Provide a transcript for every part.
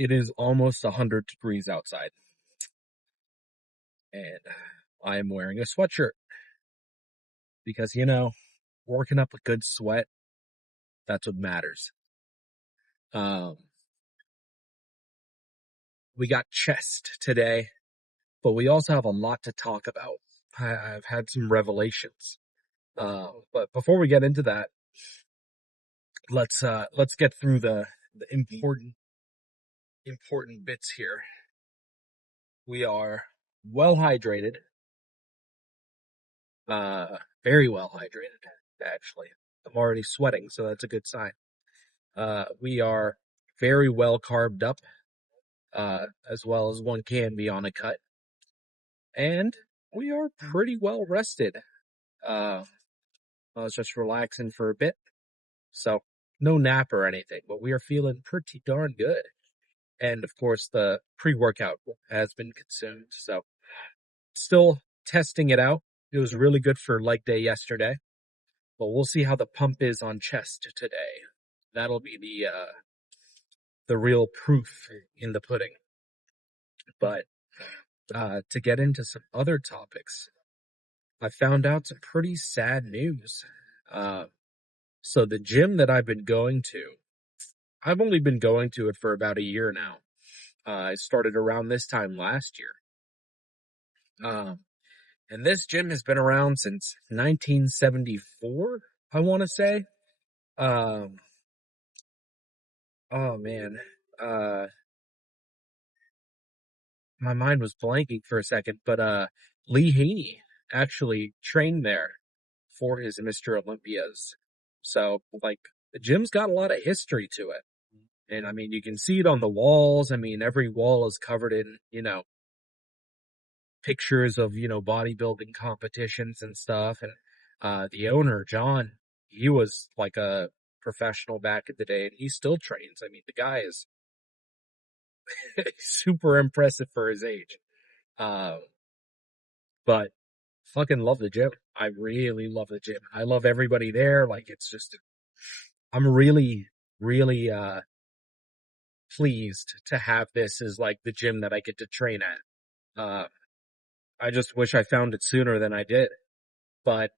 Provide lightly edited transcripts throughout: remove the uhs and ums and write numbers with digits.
it is almost 100 degrees outside, and I am wearing a sweatshirt because, working up a good sweat, that's what matters. We got chest today, but we also have a lot to talk about. I've had some revelations. But before we get into that, let's get through the important bits here. We are well hydrated, very well hydrated, actually. I'm already sweating, so that's a good sign. We are very well carved up, as well as one can be on a cut. And we are pretty well rested. I was just relaxing for a bit, so no nap or anything, but we are feeling pretty darn good. And of course, the pre-workout has been consumed, so still testing it out. It was really good for leg day yesterday, but we'll see how the pump is on chest today. That'll be the real proof in the pudding. But to get into some other topics, I found out some pretty sad news. So the gym that I've been going to, I've only been going to it for about a year now. I started around this time last year. And this gym has been around since 1974, I want to say. Oh man. My mind was blanking for a second, but Lee Haney actually trained there for his Mr. Olympias. So, like, the gym's got a lot of history to it. And, I mean, you can see it on the walls. I mean, every wall is covered in, pictures of, bodybuilding competitions and stuff. And the owner, John, he was like a professional back in the day, and he still trains. I mean, the guy is super impressive for his age. But fucking love the gym. I really love the gym. I love everybody there. Like, it's just, I'm really, really, pleased to have this as like the gym that I get to train at. I just wish I found it sooner than I did. But,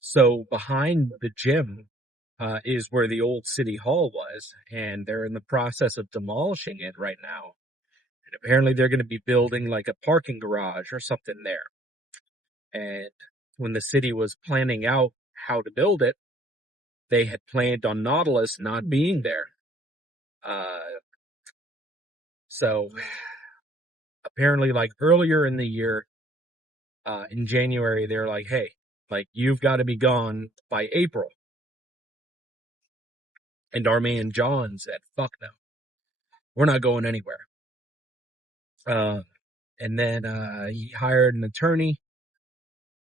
so behind the gym, is where the old city hall was, and they're in the process of demolishing it right now. And apparently they're going to be building like a parking garage or something there. And when the city was planning out how to build it, they had planned on Nautilus not being there. So apparently, like earlier in the year, in January, they're like, hey, like, you've got to be gone by April. And our man John said, fuck no, we're not going anywhere. And then he hired an attorney.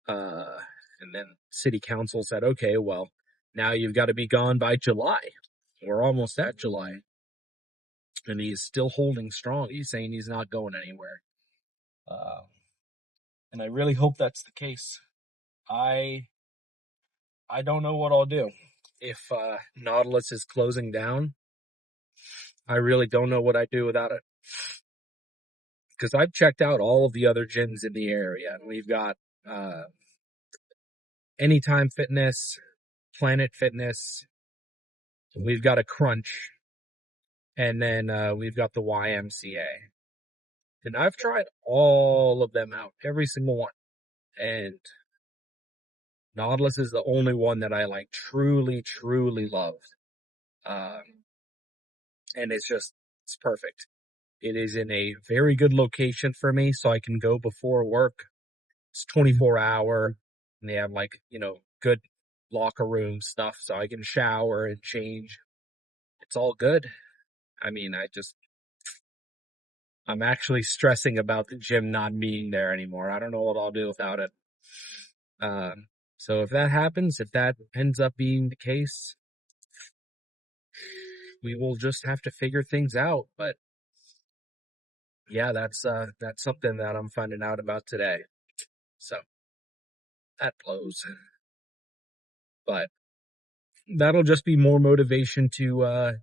And then city council said, okay, well, now you've got to be gone by July. We're almost at July. And he's still holding strong. He's saying he's not going anywhere. And I really hope that's the case. I don't know what I'll do if Nautilus is closing down. I really don't know what I'd do without it. Because I've checked out all of the other gyms in the area. And we've got Anytime Fitness, Planet Fitness. We've got a Crunch. And then we've got the YMCA. And I've tried all of them out, every single one. And Nautilus is the only one that I like truly, truly loved. And it's perfect. It is in a very good location for me, so I can go before work. It's 24-hour, and they have like, good locker room stuff, so I can shower and change. It's all good. I mean, I'm actually stressing about the gym not being there anymore. I don't know what I'll do without it. So if that happens, if that ends up being the case, we will just have to figure things out. But yeah, that's something that I'm finding out about today. So that blows. But that'll just be more motivation to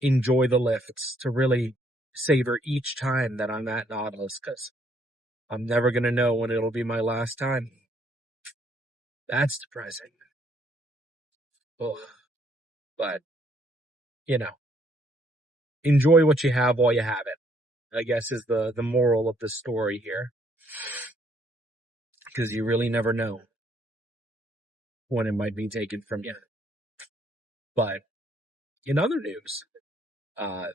enjoy the lifts, to really savor each time that I'm at Nautilus, because I'm never going to know when it'll be my last time. That's depressing. Ugh. But, you know, enjoy what you have while you have it, I guess, is the moral of the story here. Because you really never know when it might be taken from you. But in other news,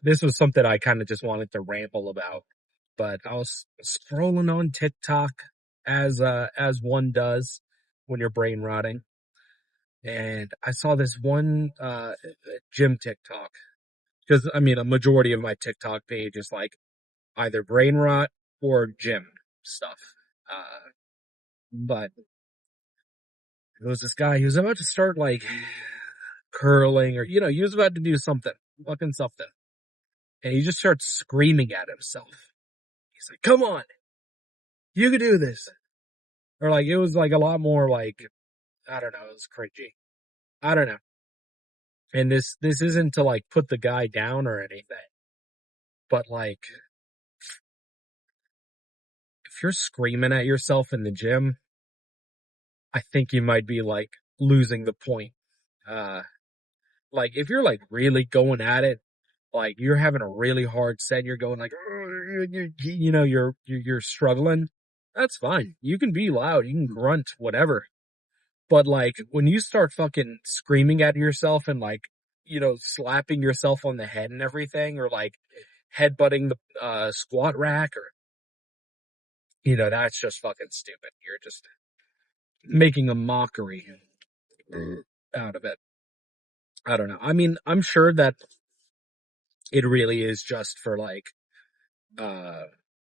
this was something I kind of just wanted to ramble about. But I was scrolling on TikTok as one does when you're brain rotting, and I saw this one gym TikTok, because I mean a majority of my TikTok page is like either brain rot or gym stuff. But it was this guy, he was about to start like curling, or he was about to do something, fucking something, and he just starts screaming at himself. He's like, "Come on, you can do this!" Or like it was like a lot more like, I don't know, it was cringy. I don't know. And this isn't to like put the guy down or anything, but like if you're screaming at yourself in the gym, I think you might be like losing the point. Uh, like if you're like really going at it, like you're having a really hard set, you're going like, you're struggling. That's fine. You can be loud, you can grunt, whatever. But like when you start fucking screaming at yourself and like, slapping yourself on the head and everything, or like headbutting the squat rack, or that's just fucking stupid. You're just making a mockery out of it. I don't know. I mean, I'm sure that it really is just for like uh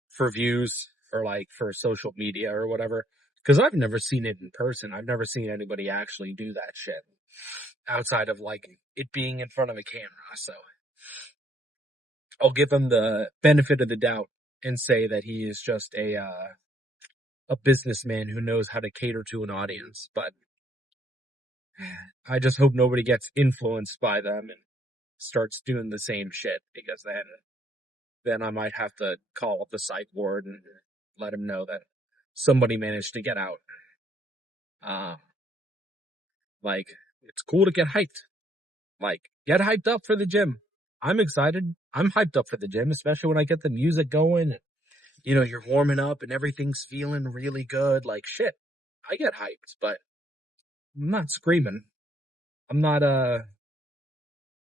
for views, or like for social media or whatever. Because I've never seen it in person. I've never seen anybody actually do that shit outside of like it being in front of a camera. So I'll give him the benefit of the doubt and say that he is just a businessman who knows how to cater to an audience. But I just hope nobody gets influenced by them and starts doing the same shit, because then I might have to call up the psych ward and let him know that somebody managed to get out. Uh, like, it's cool to get hyped. Like, get hyped up for the gym. I'm excited. I'm hyped up for the gym, especially when I get the music going. You're warming up and everything's feeling really good. Like, shit, I get hyped, but I'm not screaming. I'm not,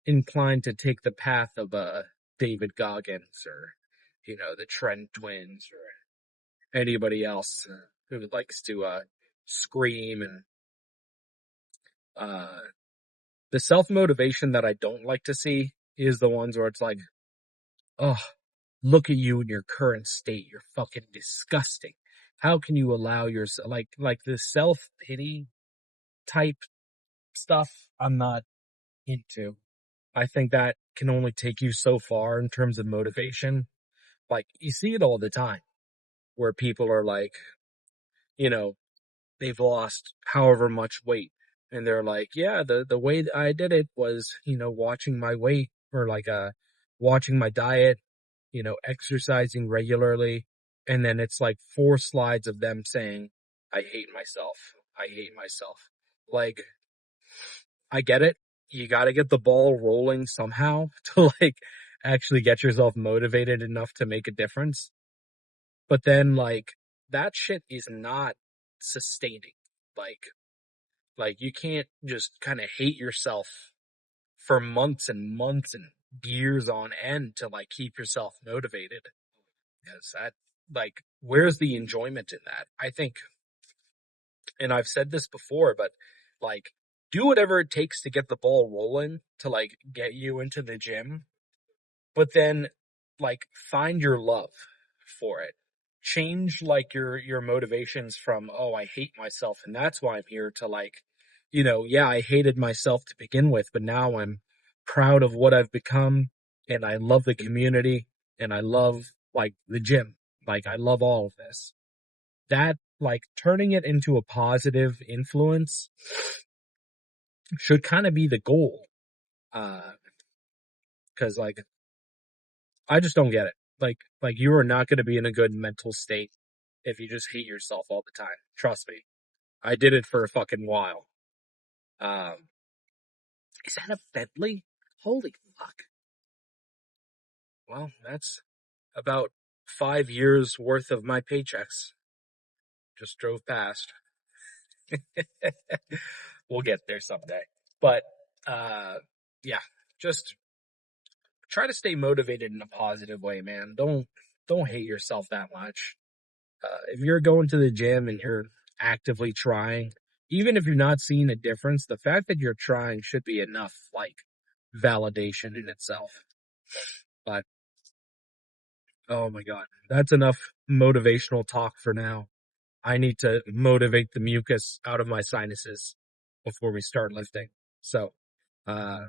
inclined to take the path of, David Goggins, or, the Trent twins, or anybody else who likes to, scream. And, uh, the self-motivation that I don't like to see is the ones where it's like, oh, look at you in your current state. You're fucking disgusting. How can you allow yourself, like the self-pity type stuff, I'm not into. I think that can only take you so far in terms of motivation. Like, you see it all the time where people are like, you know, they've lost however much weight. And they're like, yeah, the way that I did it was, watching my weight, or like, watching my diet, exercising regularly. And then it's like 4 slides of them saying, I hate myself. I hate myself. Like, I get it. You got to get the ball rolling somehow to like actually get yourself motivated enough to make a difference. But then like that shit is not sustaining. Like, you can't just kind of hate yourself for months and months and years on end to like keep yourself motivated. Because that, like, where's the enjoyment in that? I think, and I've said this before, but like, do whatever it takes to get the ball rolling to like get you into the gym, but then like find your love for it. Change like your motivations from, oh, I hate myself and that's why I'm here, to like, yeah, I hated myself to begin with, but now I'm proud of what I've become, and I love the community, and I love like the gym. Like, I love all of this. That, like, turning it into a positive influence should kind of be the goal. Uh, because like I just don't get it. Like you are not going to be in a good mental state if you just hate yourself all the time. Trust me. I did it for a fucking while. Um, is that a Bentley? Holy fuck. Well, that's about 5 years worth of my paychecks. Just drove past. We'll get there someday. But, uh, yeah, just try to stay motivated in a positive way, man. Don't hate yourself that much. If you're going to the gym and you're actively trying, even if you're not seeing a difference, the fact that you're trying should be enough, like, validation in itself. But, oh my God, that's enough motivational talk for now. I need to motivate the mucus out of my sinuses before we start lifting. So, uh,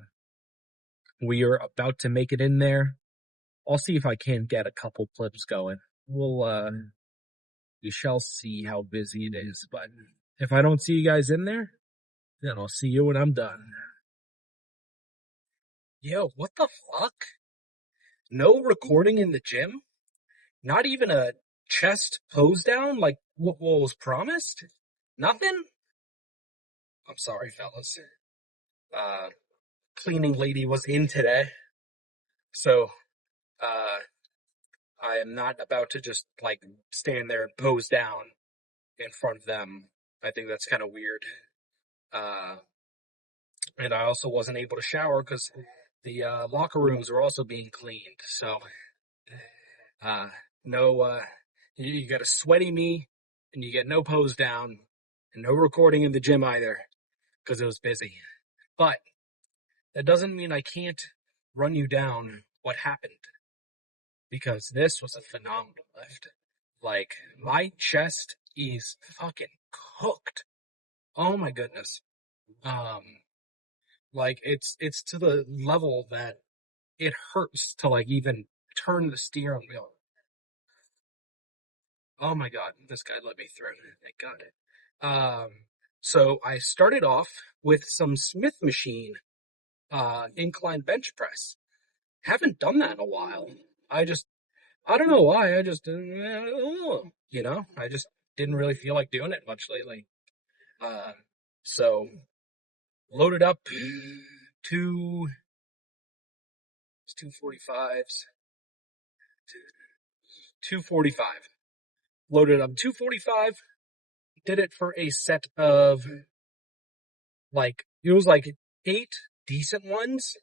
we are about to make it in there. I'll see if I can get a couple clips going. We shall see how busy it is, but if I don't see you guys in there, then I'll see you when I'm done. Yo, what the fuck? No recording in the gym? Not even a chest pose down like what was promised? Nothing? I'm sorry, fellas. Uh, Cleaning lady was in today, so, uh, I am not about to just, like, stand there and pose down in front of them. I think that's kind of weird. Uh, and I also wasn't able to shower because the locker rooms were also being cleaned. So, uh, no, you got a sweaty me, and you get no pose down, and no recording in the gym either because it was busy. But that doesn't mean I can't run you down what happened because this was a phenomenal lift. Like, my chest is fucking cooked. Oh my goodness. Um, like it's to the level that it hurts to like even turn the steering wheel. Oh my God, this guy let me through. Thank God. So I started off with some Smith machine, incline bench press. Haven't done that in a while. I don't know why. I just didn't really feel like doing it much lately. Uh, so loaded up two 245s, 245. Loaded up 245. Did it for a set of it was like 8 decent ones,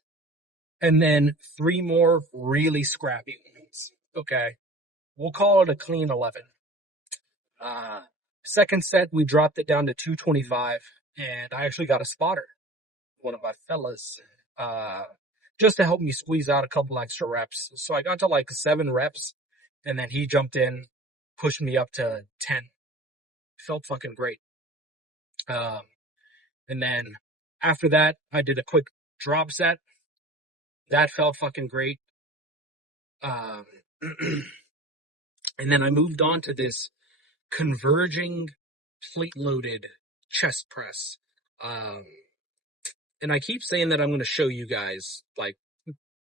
and then 3 more really scrappy ones. Okay, we'll call it a clean 11. Uh, Second set we dropped it down to 225, and I actually got a spotter, one of my fellas, uh, just to help me squeeze out a couple extra reps. So I got to like 7 reps, and then he jumped in, pushed me up to 10. Felt fucking great. Um, and then after that, I did a quick drop set. That felt fucking great. Um, and then I moved on to this converging plate loaded chest press. Um, and I keep saying that I'm going to show you guys like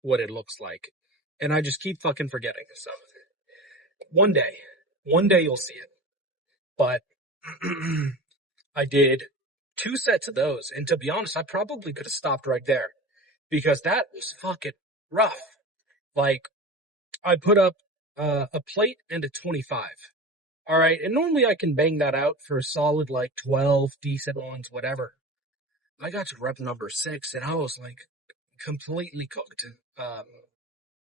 what it looks like. And I just keep fucking forgetting. So one day, one day you'll see it. But I did 2 sets of those. And to be honest, I probably could have stopped right there because that was fucking rough. Like, I put up a plate and a 25. All right. And normally I can bang that out for a solid like 12 decent ones, whatever. I got to rep number 6 and I was like completely cooked. Um,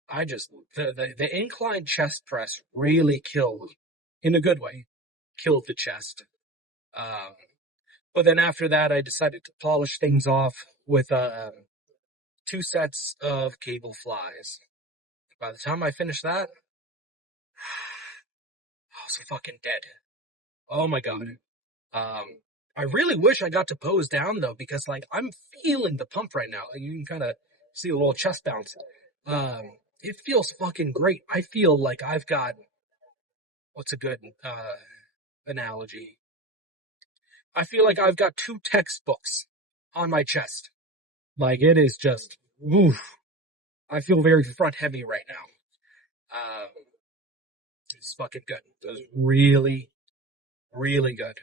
the incline chest press really killed, in a good way, killed the chest. Um, but then after that, I decided to polish things off with 2 sets of cable flies. By the time I finished that, I was fucking dead. Oh my God. Um, I really wish I got to pose down though, because like I'm feeling the pump right now. Like, you can kind of see a little chest bounce. It feels fucking great. I feel like I've got, what's a good, analogy? I feel like I've got 2 textbooks on my chest. Like it is just, oof. I feel very front heavy right now. It's fucking good. It was really, really good.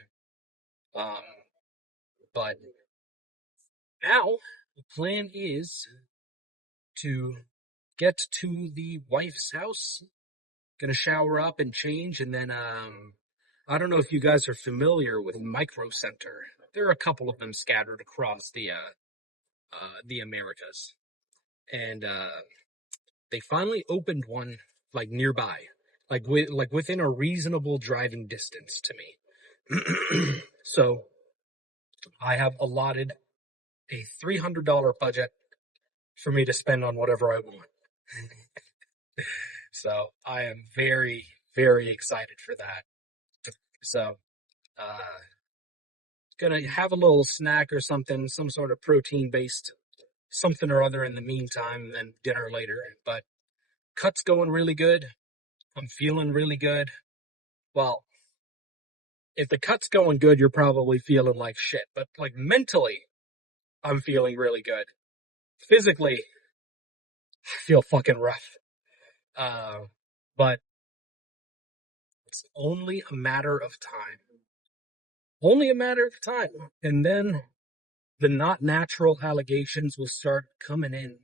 Um, but now the plan is to get to the wife's house. Gonna shower up and change, and then I don't know if you guys are familiar with Micro Center. There are a couple of them scattered across the Americas, and they finally opened one like nearby, like within a reasonable driving distance to me. So I have allotted a $300 budget for me to spend on whatever I want. So I am very, very excited for that. So, uh, gonna have a little snack or something, some sort of protein based something or other in the meantime, and then dinner later. But cut's going really good. I'm feeling really good. Well, if the cut's going good, you're probably feeling like shit. But like mentally, I'm feeling really good. Physically, I feel fucking rough. Uh, but it's only a matter of time. Only a matter of time. And then the not natural allegations will start coming in.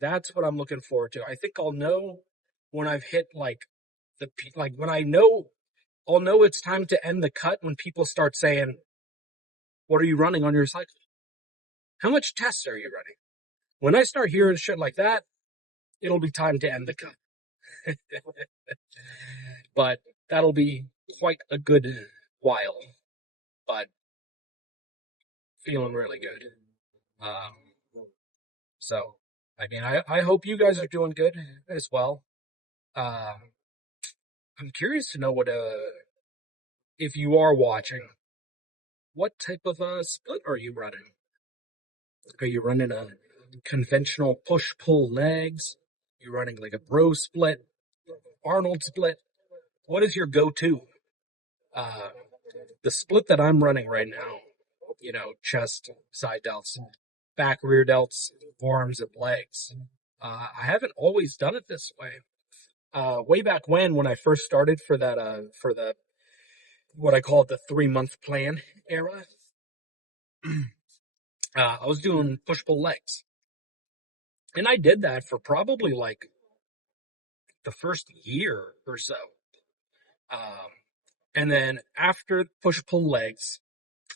That's what I'm looking forward to. I think I'll know when I've hit like when I'll know it's time to end the cut when people start saying, "What are you running on your cycle? How much tests are you running?" When I start hearing shit like that, it'll be time to end the cut. But that'll be quite a good while. But feeling really good. Um, so, I mean, I hope you guys are doing good as well. Um, I'm curious to know if you are watching, what type of split are you running? Are you running a conventional push-pull legs? You running like a bro split, Arnold split? What is your go-to? Uh, the split that I'm running right now, chest, side delts, back, rear delts, arms, and legs. I haven't always done it this way. Way back when I first started for the what I call the 3 month plan era, I was doing push pull legs, and I did that for probably like the first year or so. Um, and then after push pull legs,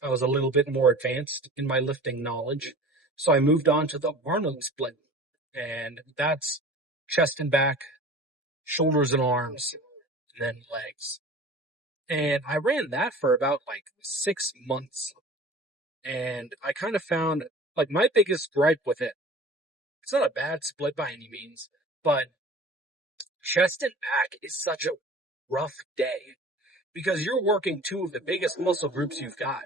I was a little bit more advanced in my lifting knowledge, so I moved on to the Arnold split, and that's chest and back, shoulders and arms, and then legs. And I ran that for about like 6 months, and I kind of found like my biggest gripe with it. It's not a bad split by any means, but chest and back is such a rough day because you're working two of the biggest muscle groups you've got.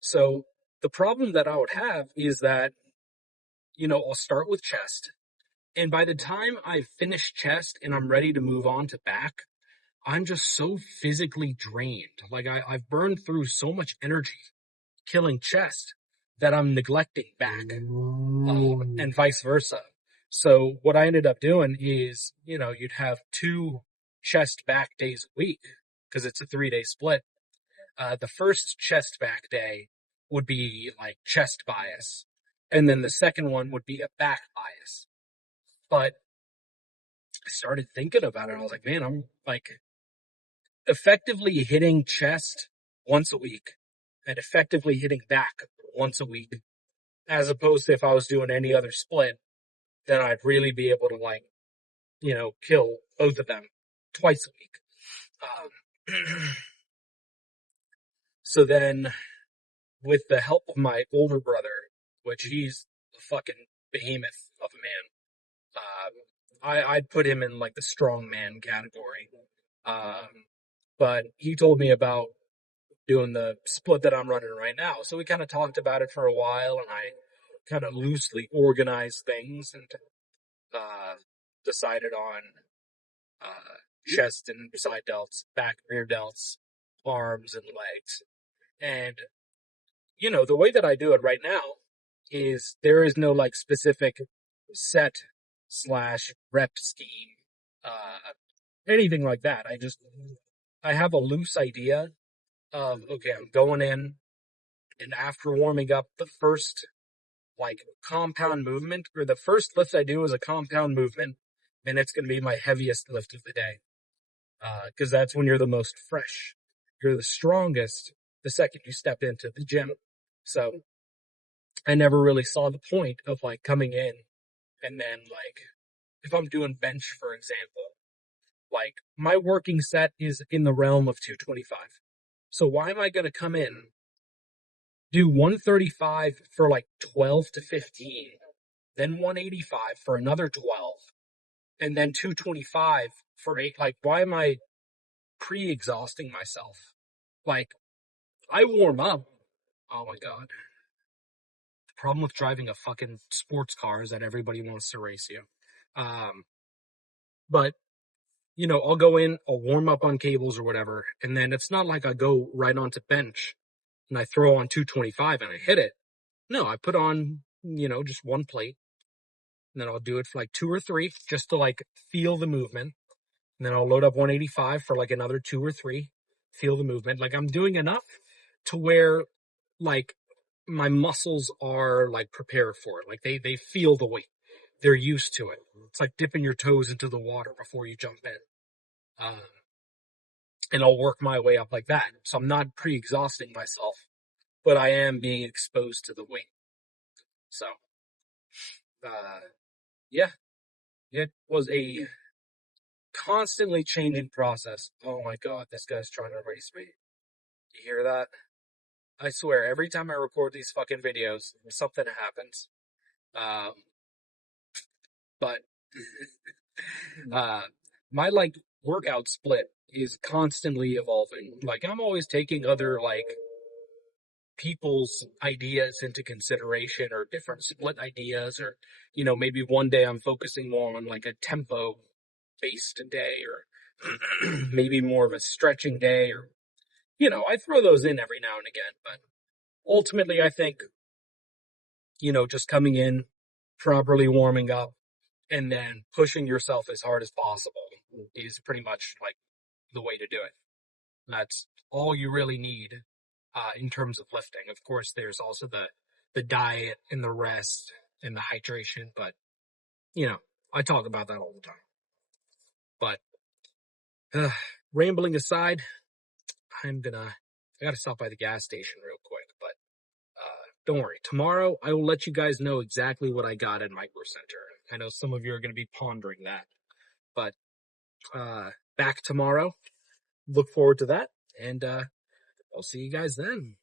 So the problem that I would have is that, I'll start with chest. And by the time I finish chest and I'm ready to move on to back, I'm just so physically drained. Like I've burned through so much energy killing chest that I'm neglecting back, and vice versa. So what I ended up doing is, you'd have two chest back days a week because it's a 3 day split. The first chest back day would be like chest bias, and then the second one would be a back bias. But I started thinking about it. I was like, man, I'm like effectively hitting chest once a week and effectively hitting back once a week, as opposed to if I was doing any other split, then I'd really be able to kill both of them twice a week. So then with the help of my older brother, which he's a fucking behemoth of a man, I'd put him in like the strong man category. Um, but he told me about doing the split that I'm running right now. So we kind of talked about it for a while, and I kind of loosely organized things and uh, decided on chest and side delts, back, rear delts, arms, and legs. And the way that I do it right now is there is no like specific set / rep scheme, anything like that. I have a loose idea of, okay, I'm going in, and after warming up, the first like compound movement, or the first lift I do is a compound movement, and it's going to be my heaviest lift of the day. Because that's when you're the most fresh. You're the strongest the second you step into the gym. So I never really saw the point of like coming in and then like, if I'm doing bench, for example, like my working set is in the realm of 225. So why am I going to come in, do 135 for like 12 to 15, then 185 for another 12, and then 225 for 8? Like, why am I pre-exhausting myself? Like, I warm up. Oh my God. The problem with driving a fucking sports car is that everybody wants to race you. Um, but I'll go in, I'll warm up on cables or whatever, and then it's not like I go right onto bench and I throw on 225 and I hit it. No, I put on, just one plate, and then I'll do it for like 2 or 3 just to like feel the movement. And then I'll load up 185 for like another 2 or 3, feel the movement. Like I'm doing enough to where like my muscles are like prepared for it. Like they feel the weight. They're used to it. It's like dipping your toes into the water before you jump in. Um, and I'll work my way up like that. So I'm not pre-exhausting myself, but I am being exposed to the weight. So, yeah, it was a constantly changing process. Oh my God, this guy's trying to race me. You hear that? I swear, every time I record these fucking videos, something happens. Um, but uh, my like workout split is constantly evolving. Like I'm always taking other like people's ideas into consideration, or different split ideas, or maybe one day I'm focusing more on like a tempo based day, or maybe more of a stretching day, or I throw those in every now and again. But ultimately I think just coming in, properly warming up, and then pushing yourself as hard as possible is pretty much like the way to do it. That's all you really need in terms of lifting. Of course, there's also the diet and the rest and the hydration, but I talk about that all the time. But rambling aside, I gotta stop by the gas station real quick. But don't worry, tomorrow I will let you guys know exactly what I got at Micro Center. I know some of you are going to be pondering that, but back tomorrow. Look forward to that, and I'll see you guys then.